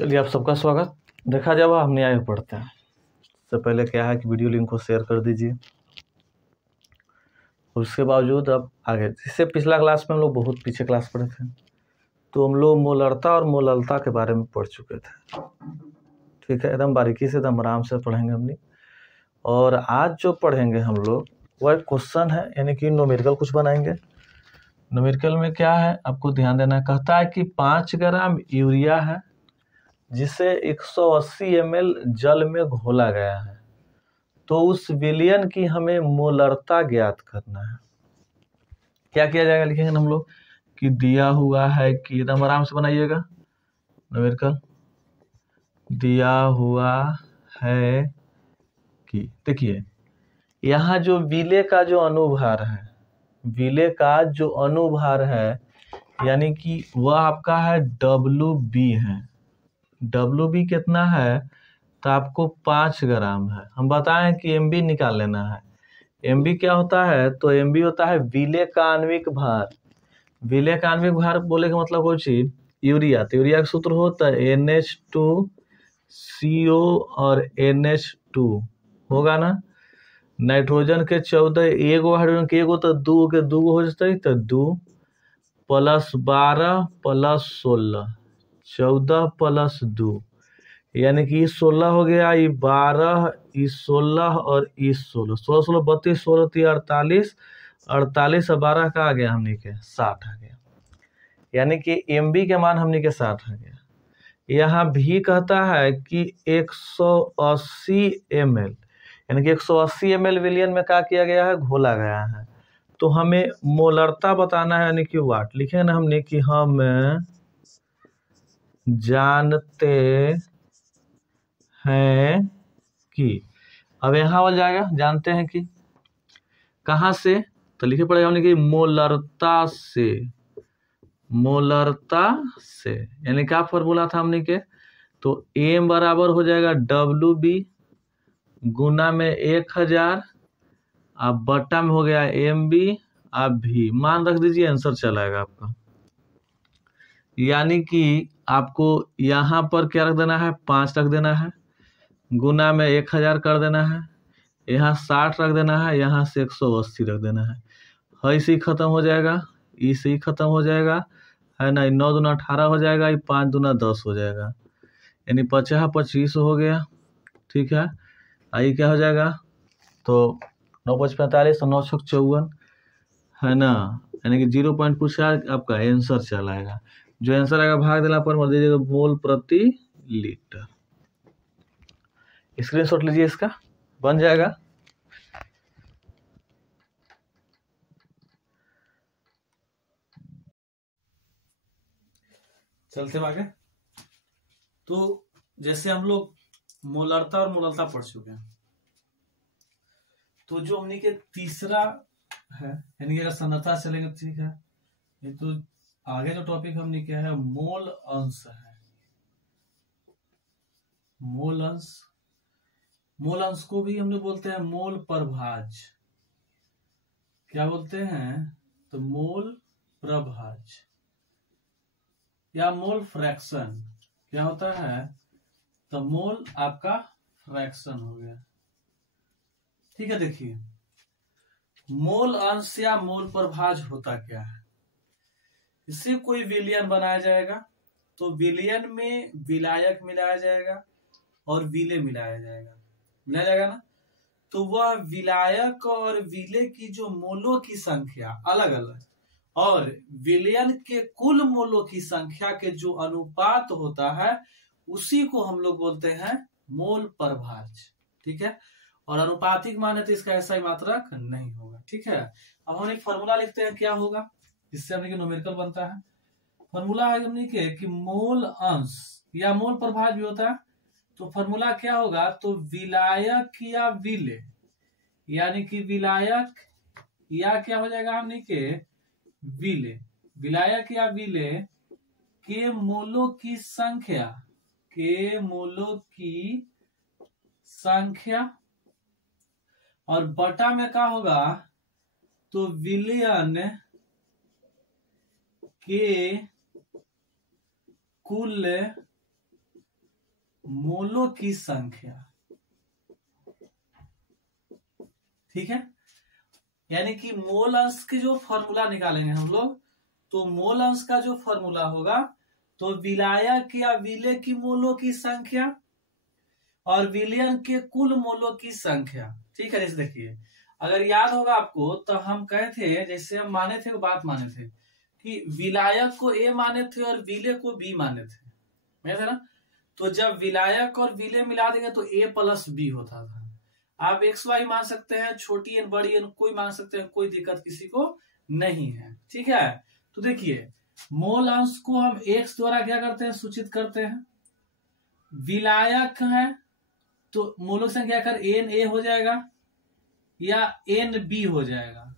चलिए आप सबका स्वागत। देखा जाए हम न्याय पढ़ते हैं। सबसे पहले क्या है कि वीडियो लिंक को शेयर कर दीजिए। उसके बावजूद अब आगे, जिससे पिछला क्लास में हम लोग बहुत पीछे क्लास पढ़े थे, तो हम लोग मोलरता और मोललता के बारे में पढ़ चुके थे। ठीक है, एकदम बारीकी से, एकदम आराम से पढ़ेंगे हमने। और आज जो पढ़ेंगे हम लोग वह एक क्वेश्चन है, यानी कि न्यूमेरिकल कुछ बनाएंगे। न्यूमेरिकल में क्या है आपको ध्यान देना है। कहता है कि 5 ग्राम यूरिया है जिसे 180 ml जल में घोला गया है, तो उस विलयन की हमें मोलरता ज्ञात करना है। क्या किया जाएगा, लिखेंगे हम लोग कि दिया हुआ है कि, एकदम आराम से बनाइएगा न्यूमेरिकल। दिया हुआ है कि, देखिए यहाँ जो विले का जो अनुभार है, विले का जो अनुभार है यानी कि वह आपका है WB है। WB कितना है, तो आपको 5 ग्राम है। हम बताएं कि MB निकाल लेना है। MB क्या होता है, तो MB होता है विले का आणविक भार। विले का आणविक भार बोले का मतलब कोई चीज, यूरिया, तो यूरिया का सूत्र होता है NH2CO और NH2 होगा ना। नाइट्रोजन के 14, एगो हाइड्रोजन के एगो, तो 2 के 2 हो जाते, तो 2 + 12 + 16, 14 + 2 यानी कि 16 हो गया, ये 12, ये 16 और ये 16, 16 16 32, 16 3 48, 48 और 12 का आ गया हमने के 60 आ गया। यानी कि MB के मान हमने के 60 आ गया। यहाँ भी कहता है कि 180 ml, यानी कि 180 ml विलियन में क्या किया गया है, घोला गया है। तो हमें मोलरता बताना है, यानी कि वाट। लिखे ना हमने कि हम जानते हैं कि, अब यहाँ हो जाएगा जानते हैं कि कहाँ से, तो लिखे पड़ेगा हमने कि मोलरता से। मोलरता से यानी क्या फॉर्मूला था हमने के, तो M बराबर हो जाएगा WB गुना में 1000, अब बट्टा में हो गया MB, अब भी मान रख दीजिए, आंसर चलाएगा आपका। यानी कि आपको यहाँ पर क्या रख देना है, 5 रख देना है, गुना में 1000 कर देना है, यहाँ 60 रख देना है, यहाँ से 180 रख देना है। इसे ही खत्म हो जाएगा, इसे ही खत्म हो जाएगा, है ना। 9 दूना 18 हो जाएगा, ये 5 दूना 10 हो जाएगा, यानी 50 25 हो गया। ठीक है, आई क्या हो जाएगा, तो 9 5 45 और 9 6 54, है ना। यानी कि 0 पॉइंट पूछा, आपका आंसर चलाएगा। जो आंसर आएगा भाग देना पर मत दीजिएगा, मोल प्रति लीटर। स्क्रीनशॉट लीजिए, इसका बन जाएगा। चलते आगे। तो जैसे हम लोग मोलरता और मोललता पढ़ चुके हैं, तो जो हमने के तीसरा है, यानी कि अगर संरचना चलेंगे, ठीक है। ये तो आगे जो टॉपिक हमने किया है मोल अंश है। मोल अंश, मोल अंश को भी हम लोग बोलते हैं मोल प्रभाज। क्या बोलते हैं, तो मोल प्रभाज या मोल फ्रैक्शन। क्या होता है, तो मोल आपका फ्रैक्शन हो गया। ठीक है, देखिए मोल अंश या मोल प्रभाज होता क्या है। इससे कोई विलयन बनाया जाएगा, तो विलयन में विलायक मिलाया जाएगा और विले मिलाया जाएगा, मिलाया जाएगा ना। तो वह विलायक और विले की जो मोलों की संख्या अलग अलग, और विलयन के कुल मोलों की संख्या के जो अनुपात होता है, उसी को हम लोग बोलते हैं मोल प्रभाज। ठीक है, और अनुपातिक मान है तो इसका ऐसा ही मात्रक नहीं होगा। ठीक है, अब हम एक फॉर्मूला लिखते हैं, क्या होगा, जिससे हमने न्यूमेरिकल बनता है। फॉर्मूला है हमने के कि मोल अंश या मोल प्रभाज भी होता है, तो फॉर्मूला क्या होगा, तो विलायक या विले, यानी कि विलायक या क्या हो जाएगा हमने के विले, विलायक या विले के मोलों की संख्या, के मोलों की संख्या, और बटा में क्या होगा, तो विलयन के कुल मोलों की संख्या, ठीक है। यानी कि मोल अंश की जो फॉर्मूला निकालेंगे हम लोग, तो मोल अंश का जो फॉर्मूला होगा, तो विलायक या विलेय की मोलों की संख्या और विलयन के कुल मोलों की संख्या, ठीक है। जैसे देखिए, अगर याद होगा आपको, तो हम कहे थे, जैसे हम माने थे, बात माने थे कि विलायक को ए माने थे और विलेय को बी माने थे ना। तो जब विलायक और विलेय मिला देंगे तो ए प्लस बी होता था। आप एक्स वाई मान सकते हैं, छोटी एन बड़ी एन कोई मान सकते हैं, कोई दिक्कत किसी को नहीं है, ठीक है। तो देखिए, मोल अंश को हम एक्स द्वारा क्या करते हैं, सूचित करते हैं। विलायक है तो मोलों की संख्या कर एन ए हो जाएगा या एन बी हो जाएगा,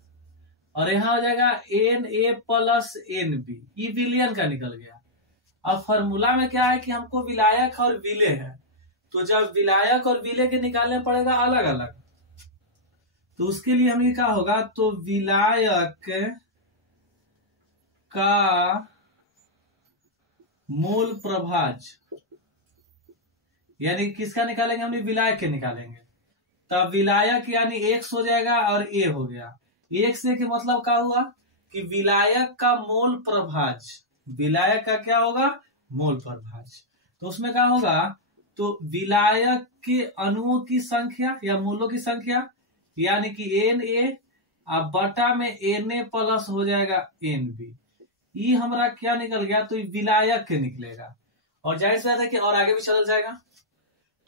और यहां हो जाएगा N A plus N B, ये विलयन का निकल गया। अब फॉर्मूला में क्या है कि हमको विलायक और विलेय है, तो जब विलायक और विलेय के निकालने पड़ेगा अलग अलग, तो उसके लिए हमें क्या होगा, तो विलायक का मोल प्रभाज, यानी किसका निकालेंगे, हम विलायक के निकालेंगे। तब विलायक यानी एक्स हो जाएगा और ए हो गया। एक्स के मतलब क्या हुआ कि विलायक का मोल प्रभाज, विलायक का क्या होगा, मोल प्रभाज। तो उसमें क्या होगा, तो विलायक के अणुओं की संख्या या मोलों की संख्या, यानी कि एन ए अब बटा में एन ए प्लस हो जाएगा एन बी, ये हमारा क्या निकल गया, तो विलायक के निकलेगा। और जाहिर सी बात है कि और आगे भी चल जाएगा।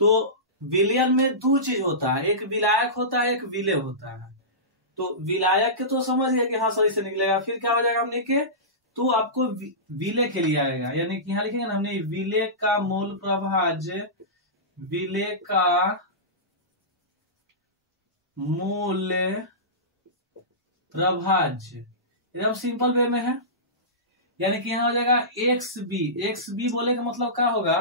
तो विलयन में दो चीज होता है, एक विलायक होता है, एक विलेय होता है। तो विलायक के तो समझ गया कि हाँ सही से निकलेगा, फिर क्या हो जाएगा हमने के, तो आपको विलेय के लिए आएगा, यानी कि यहाँ लिखेंगे ना हमने विलेय का मोल प्रभाज, विलेय का मोल प्रभाज, एकदम सिंपल वे में है। यानी कि यहाँ हो जाएगा एक्स बी बोले का मतलब क्या होगा,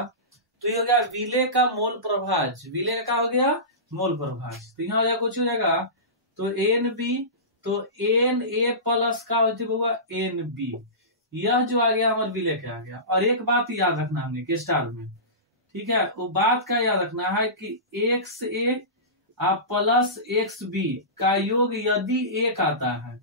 तो ये हो गया विलेय का मोल प्रभाज, विलेय का क्या हो गया, मोल प्रभाज। तो यहाँ हो जाएगा कुछ हो जाएगा, तो एन बी, तो एन ए प्लस का होगा एन बी, यह जो आ गया हमारे विलेय का आ गया। और एक बात याद रखना हमने के स्टार में, ठीक है, वो बात का याद रखना है कि एक्स ए प्लस एक्स बी का योग यदि एक आता है,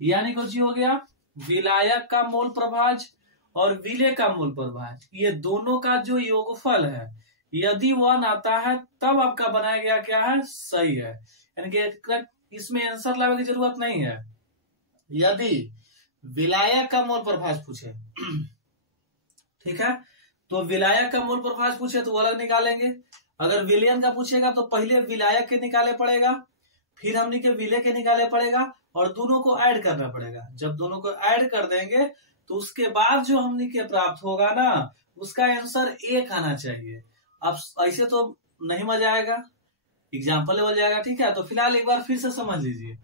यानी कुछ हो गया विलायक का मोल प्रभाज और विलेय का मोल प्रभाज, ये दोनों का जो योगफल है यदि 1 आता है तब आपका बनाया गया क्या है, सही है। यानी कि इसमें आंसर लाने की जरूरत नहीं है। यदि विलायक का मोल प्रभाज पूछे, ठीक है, तो विलायक का मोल प्रभाज पूछे तो अलग निकालेंगे। अगर विलयन का पूछेगा तो पहले विलायक के निकाले पड़ेगा, फिर हमने के विलेय के निकाले पड़ेगा, और दोनों को ऐड करना पड़ेगा। जब दोनों को ऐड कर देंगे तो उसके बाद जो हमने के प्राप्त होगा ना, उसका आंसर 1 आना चाहिए। अब ऐसे तो नहीं मजा आएगा, एग्जाम्पल लेवल जाएगा, ठीक है। तो फिलहाल एक बार फिर से समझ लीजिए,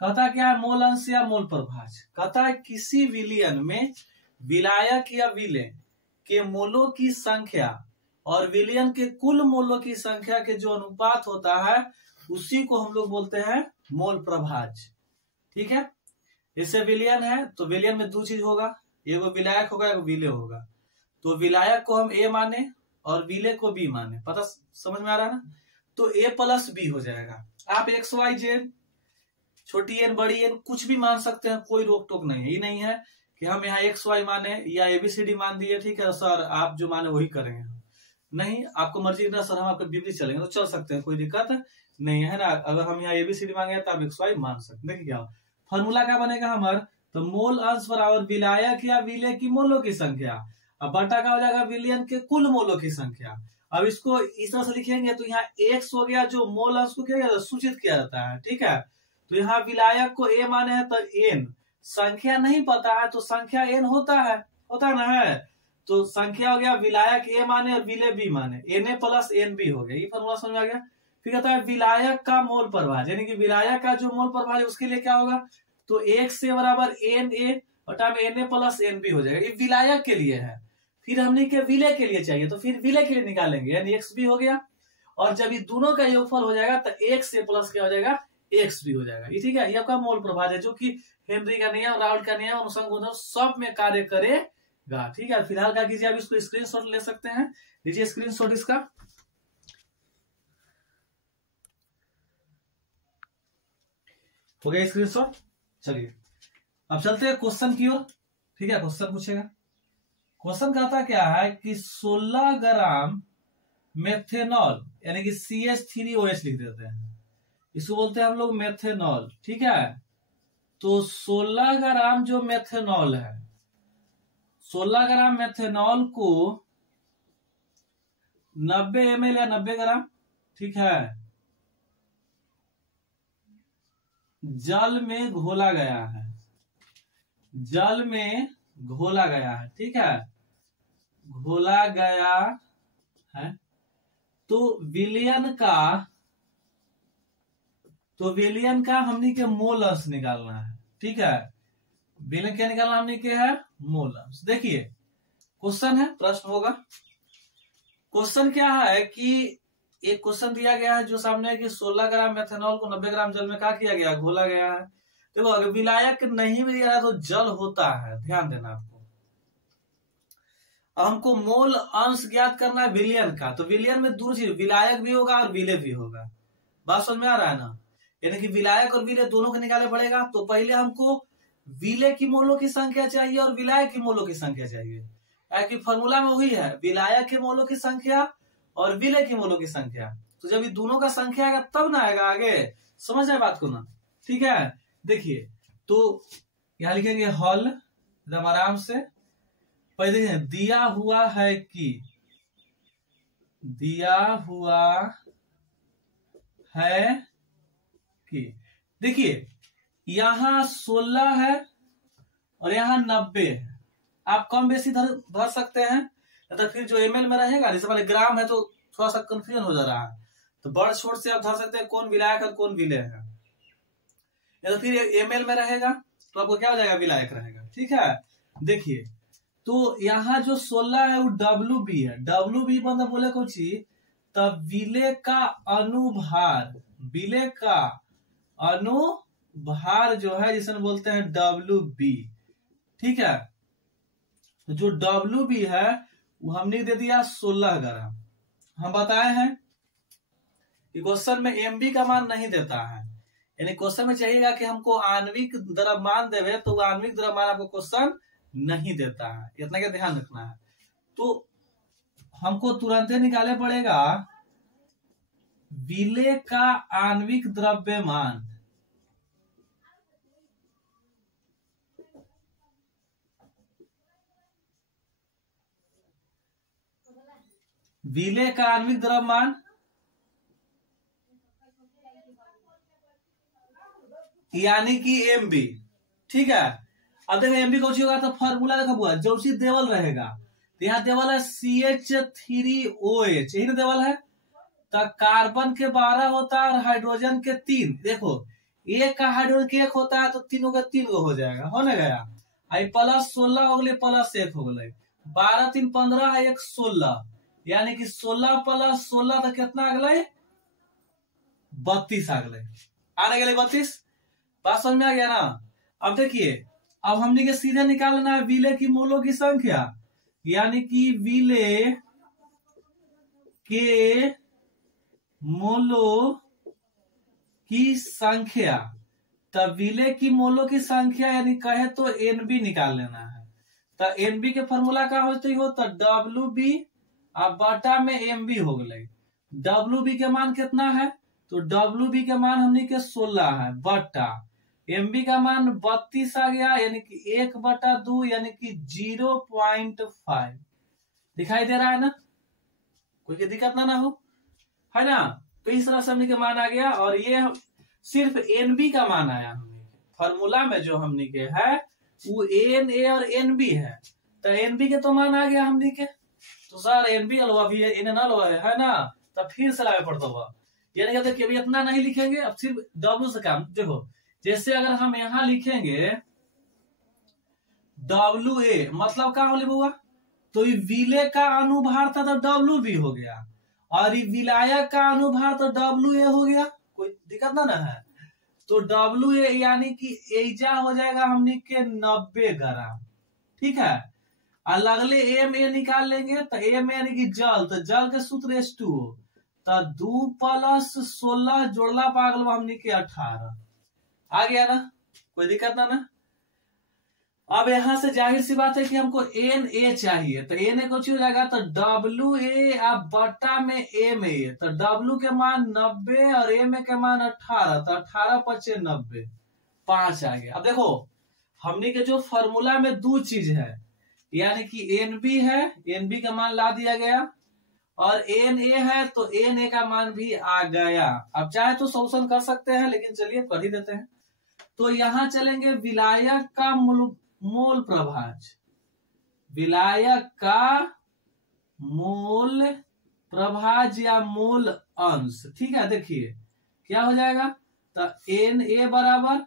कहता क्या है, मोल अंश या मोल प्रभाज। कहता है किसी विलयन में विलायक या विलेय के मोलों की संख्या और विलयन के कुल मोलों की संख्या के जो अनुपात होता है उसी को हम लोग बोलते हैं मोल प्रभाज, ठीक है। इससे विलयन है तो विलयन में दो चीज होगा, एक विलायक होगा, एक विलेय होगा। तो विलायक को हम ए माने और विलेय को बी माने, पता समझ में आ रहा है ना। तो ए प्लस बी हो जाएगा। आप एक्स वाई जेड, छोटी एन बड़ी एन कुछ भी मान सकते हैं, कोई रोक टोक नहीं है। ये नहीं है कि हम यहाँ एक्स वाई माने या एबीसीडी मान दिए, ठीक है सर आप जो माने वही करेंगे, नहीं, आपको मर्जी ना सर हम आपके विपरीत चलेंगे तो चल सकते हैं, कोई दिक्कत नहीं है ना। अगर हम यहाँ एबीसीडी मांगे तो आप एक्स वाई मान सकते। देखिए क्या फॉर्मूला क्या बनेगा हमारा, तो मोल अंश बराबर विलायक या विलेय की मोलों की संख्या, अब बटा का हो जाएगा विलयन के कुल मोलों की संख्या। अब इसको इस तरह से लिखेंगे तो यहाँ एक्स हो गया, जो मोल अंश को क्या सूचित किया जाता है, ठीक है। तो यहाँ विलायक को ए माने हैं तो एन, संख्या नहीं पता है तो संख्या एन होता ना है, तो संख्या हो गया विलायक ए माने और विलेय बी माने, N A plus N B हो गया। ये फॉर्मूला समझ में आ गया। फिर कहता है विलायक का मोल प्रभाज, यानी कि विलायक का जो मोल प्रभाज है उसके लिए क्या होगा, तो एक से बराबर एन ए बटा में N A plus N B हो जाएगा। ये विलायक के लिए है। फिर हमने के विलेय के लिए चाहिए तो फिर विलेय के लिए निकालेंगे, यानी एक्स बी हो गया। और जब ये दोनों का योगफल हो जाएगा तो एक से प्लस क्या हो जाएगा, एक्स बी हो जाएगा। ये ठीक है, ये आपका मोल प्रभाज है जो कि हेनरी का नियम, राउल्ट का नियम, अनुसंग गुण सब में कार्य करे गा। ठीक है, फिलहाल क्या कीजिए, आप इसको स्क्रीनशॉट ले सकते हैं, लीजिए स्क्रीनशॉट इसका। हो गया स्क्रीनशॉट। चलिए अब चलते हैं क्वेश्चन की ओर। ठीक है, क्वेश्चन पूछेगा। क्वेश्चन कहता क्या है कि 16 ग्राम मेथेनॉल यानी कि CH3OH लिख देते हैं, इसको बोलते हैं हम लोग मेथेनॉल। ठीक है, तो 16 ग्राम जो मेथेनॉल है, 16 ग्राम मेथेनॉल को 90 ml या 90 ग्राम, ठीक है, जल में घोला गया है, जल में घोला गया है। ठीक है, घोला गया है, तो विलियन का हमनी के मोल अंश निकालना है। ठीक है, विलियन क्या निकालना हमनी के है, मोल अंश। देखिए क्वेश्चन है, प्रश्न होगा। क्वेश्चन क्या है कि एक क्वेश्चन दिया गया है जो सामने है कि 16 ग्राम मेथेनॉल को 90 ग्राम जल में क्या किया गया, घोला गया है। देखो अगर विलायक नहीं भी दिया है तो जल होता है, ध्यान देना आपको। हमको मोल अंश ज्ञात करना है विलियन का, तो विलियन में दूसरी चीज, विलायक भी होगा और विलेय भी होगा। बात समझ में आ रहा है ना, यानी कि विलायक और विलेय दोनों को निकाले पड़ेगा। तो पहले हमको विलेय की मोलों की संख्या चाहिए और विलायक की मोलों की संख्या चाहिए, क्योंकि फॉर्मूला में वही है, विलायक के मोलों की संख्या और विलेय की मोलों की संख्या। तो जब ये दोनों का संख्या आएगा तब ना आएगा आगे, समझ आए बात को ना। ठीक है, देखिए तो यहां लिखेंगे हल, एकदम आराम से। पहले देखिए, दिया हुआ है कि, दिया हुआ है कि, देखिए यहां 16 है और यहां 90 है। आप कम बेसी धर सकते हैं, तो फिर जो ml में रहेगा, जैसे पहले ग्राम है तो थोड़ा सा कंफ्यूजन हो जा रहा है, तो बड़ छोट से आप धर सकते हैं कौन विलायक और कौन विलेय है। या तो फिर ml में रहेगा तो आपको क्या हो जाएगा, विलायक रहेगा। ठीक है, देखिए तो यहाँ जो 16 है वो WB है। WB मतलब बोले कुछ तब विलेय का अनुभार, विलेय का अनुभार जो है जिसे बोलते हैं WB। ठीक है, तो जो WB है वो हमने दे दिया 16 ग्राम। हम बताए हैं कि क्वेश्चन में MB का मान नहीं देता है, यानी क्वेश्चन में चाहिएगा कि हमको आणविक द्रव्यमान देवे, तो आणविक द्रव्यमान आपको क्वेश्चन नहीं देता है, इतना क्या ध्यान रखना है। तो हमको तुरंत निकाले पड़ेगा विलेय का आणविक द्रव्यमान। विलेय का आणविक द्रव्यमान यानी कि MB। ठीक है, अब देखो MB कौन सी होगा, तो फॉर्मूला देखा हुआ जो सी देवल रहेगा, तो यहाँ देवल है CH3OH, यही ना देवल है। तो कार्बन के 12 होता है और हाइड्रोजन के 3। देखो एक का हाइड्रोजन के 1 होता है तो तीनों का 3 हो जाएगा, हो ना गया। आई प्लस 16 हो गए, प्लस 1 हो गए, 12 3 15 है 1 16, यानी कि 16 प्लस 16 तो कितना आ गए, 32 आ गए, आने गए 32। बात समझ में आ गया ना। अब देखिए, अब हमने के सीधे निकालना है विलेय की मोलों की संख्या, यानी कि विलेय के मोलों की संख्या। तब विलेय की मोलों की संख्या यानी कहे तो NB निकाल लेना है। तो NB के फॉर्मूला क्या होती हो, तो WB अब बटा में MB हो गए। WB के मान कितना है, तो WB के मान हमने के 16 है, बटा MB का मान 32 आ गया, यानी कि 1/2 यानी कि 0.5 दिखाई दे रहा है ना, कोई दिक्कत ना हो, है ना। तो इस तरह से हमने के मान आ गया, और ये सिर्फ NB का मान आया हमने फॉर्मूला में, जो हमने के है वो NA और NB है। तो NB के तो मान आ गया हमने के, तो सर NB अलवा भी है, NA ना अलवा है ना, तब फिर से लाए पड़ता हुआ, यानी कहते कि अभी इतना नहीं लिखेंगे, अब सिर्फ W से काम। देखो जैसे अगर हम यहां लिखेंगे WA, मतलब क्या होले बुआ, तो ये विलेय का अनुभार था तो WB हो गया, और ये विलायक का अनुभार तो WA हो गया, कोई दिक्कत ना है। तो WA यानी कि एजा हो जाएगा हमने के 90 ग्राम। ठीक है, और अगले एम ए निकाल लेंगे तो एम यानी कि जल, तो जल के सूत्र H2O, तो 2 + 16 जोड़ला पागल हमने के 18 आ गया ना, कोई दिक्कत ना। अब यहां से जाहिर सी बात है कि हमको Na चाहिए, तो Na कुछ हो जाएगा तो WA अब बटा में Ma, तो W के मान 90 और Ma के मान 18, तो 18 × 5 = 90, 5 आ गया। अब देखो हमने के जो फॉर्मूला में दो चीज है, यानी कि NB है, NB का मान ला दिया गया, और Na है तो Na का मान भी आ गया। अब चाहे तो सॉल्यूशन कर सकते हैं, लेकिन चलिए कर ही देते हैं। तो यहां चलेंगे विलायक का मोल प्रभाज, विलायक का मोल प्रभाज या मोल अंश, ठीक है। देखिए क्या हो जाएगा, तो Na बराबर,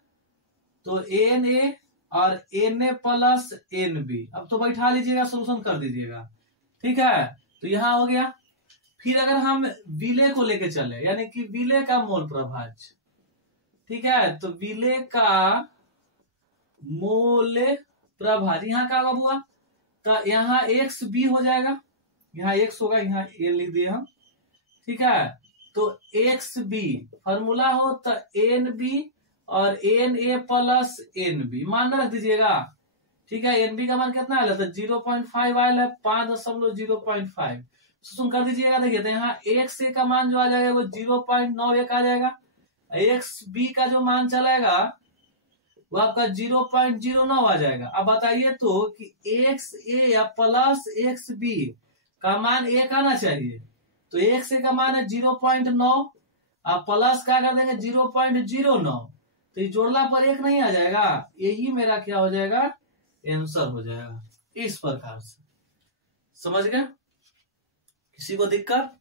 तो Na और Na + NB, अब तो बैठा लीजिएगा, सोल्यूशन कर दीजिएगा, ठीक है। तो यहां हो गया। फिर अगर हम विलेय को लेके चले, यानी कि विलेय का मोल प्रभाज, ठीक है, तो विलेय का मोल प्रभाज यहाँ का हुआ, तो यहाँ XB हो जाएगा, यहाँ X होगा, यहाँ A लिख दिए हम, ठीक है। तो XB फॉर्मूला हो तो NB और Na + NB मान रख दीजिएगा, ठीक है। NB का मान कितना आया था, 0.5 आया है, 5.05 सुन कर दीजिएगा। देखिए तो यहाँ XA का मान जो आ जाएगा वो 0.91 आ जाएगा, XB का जो मान चलाएगा वो आपका 0.09 आ जाएगा। अब बताइए तो कि XA या प्लस XB का मान 1 आना चाहिए, तो XA का मान है 0.9, आप प्लस क्या कर देंगे 0.09, तो ये जोड़ला पर 1 नहीं आ जाएगा, यही मेरा क्या हो जाएगा, आंसर हो जाएगा। इस प्रकार से समझ गए, किसी को दिक्कत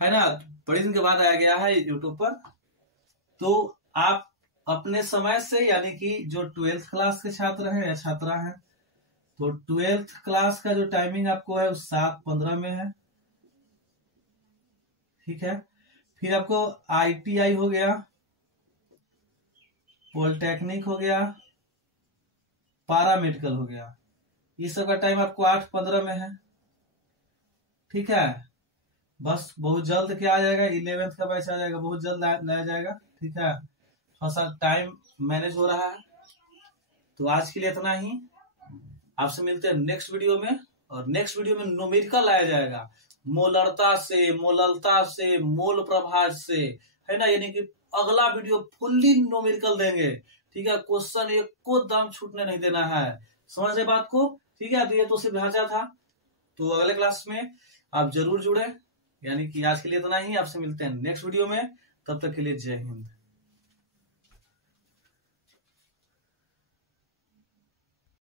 है ना। बड़े दिन के बाद आया गया है यूट्यूब पर, तो आप अपने समय से, यानी कि जो 12th क्लास के छात्र हैं या छात्रा हैं, तो 12th क्लास का जो टाइमिंग आपको है वो 7:15 में है, ठीक है। फिर आपको ITI हो गया, पॉलिटेक्निक हो गया, पैरामेडिकल हो गया, इस सब का टाइम आपको 8:15 में है, ठीक है। बस बहुत जल्द क्या आ जाएगा, 11th का बैच आ जाएगा, बहुत जल्द लाया जाएगा, ठीक है। थोड़ा सा टाइम मैनेज हो रहा है, तो आज के लिए इतना ही। आपसे मिलते हैं नेक्स्ट वीडियो में, और नेक्स्ट वीडियो में न्यूमेरिकल लाया जाएगा, मोलरता से, मोललता से, मोल प्रभाज से, है ना। यानी कि अगला वीडियो फुल्ली न्यूमेरिकल देंगे, ठीक है। क्वेश्चन एक को दम छूटने नहीं देना है, समझ रहे बात को, ठीक है। अब ये तो सिर्फ ढांचा था, तो अगले क्लास में आप जरूर जुड़े। यानी कि आज के लिए इतना ही, आपसे मिलते हैं नेक्स्ट वीडियो में, तब तक के लिए जय हिंद।